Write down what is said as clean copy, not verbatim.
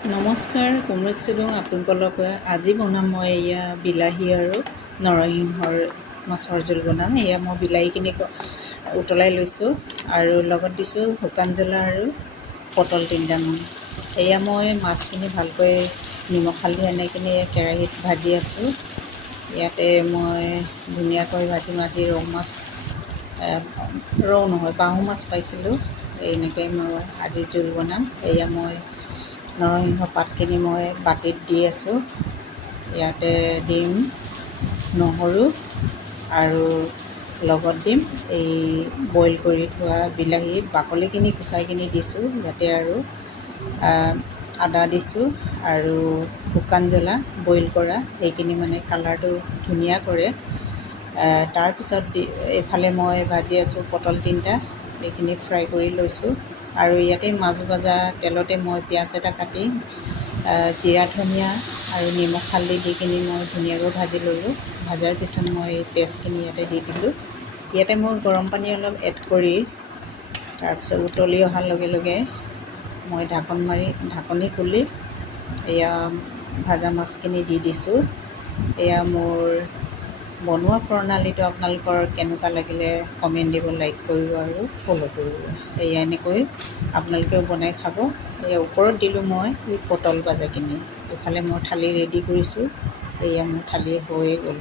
নমস্কাৰ, কুমৰক চিলুং আপোনালোকৰ পৰা আজি বনাম মই এয়া বিলাহী আৰু নৰসিংহৰ মাছৰ জোল বনাম। এয়া মই বিলাহীখিনি উতলাই লৈছোঁ আৰু লগত দিছোঁ শুকান জ্বলা আৰু পটল 3টামান। এয়া মই মাছখিনি ভালকৈ নিমখ হালধি আনি কিনি কেৰাহীত ভাজি আছোঁ। ইয়াতে মই ধুনীয়াকৈ ভাজিম। আজি ৰৌ নহয় বাহু মাছ পাইছিলোঁ। এনেকৈ মই আজি জোল বনাম। এয়া মই নৰসিংহ পাতখিনি মই বাতিত দি আছোঁ। ইয়াতে দিম নহৰু আৰু লগত দিম এই বইল কৰি থোৱা বিলাহী, বাকলিখিনি গুচাই কিনি দিছোঁ ইয়াতে, আৰু আদা দিছোঁ আৰু শুকান জ্বলা বইল কৰা, এইখিনি মানে কালাৰটো ধুনীয়া কৰে। তাৰপিছত এইফালে মই ভাজি আছোঁ পটল 3টা, এইখিনি ফ্ৰাই কৰি লৈছোঁ। আৰু ইয়াতে মাছ ভজা তেলতে মই পিঁয়াজ এটা কাটি জিৰা ধনিয়া আৰু নিমখ হালধি দি কিনি মই ধুনীয়াকৈ ভাজি ল'লোঁ। ভজাৰ পিছত মই পেষ্টখিনি ইয়াতে দি দিলোঁ। ইয়াতে মই গৰম পানী অলপ এড কৰি তাৰপিছত উতলি অহাৰ লগে লগে মই ঢাকনি খুলি এয়া ভাজা মাছখিনি দি দিছোঁ। এয়া মোৰ বনোৱা প্ৰণালীটো আপোনালোকৰ কেনেকুৱা লাগিলে কমেণ্ট দিব, লাইক কৰিব আৰু ফ'ল' কৰিব। এয়া এনেকৈ আপোনালোকেও বনাই খাব। এয়া ওপৰত দিলোঁ মই এই পটল ভাজাখিনি। এইফালে মই থালি ৰেডি কৰিছোঁ। এয়া মোৰ থালি হৈয়ে গ'ল।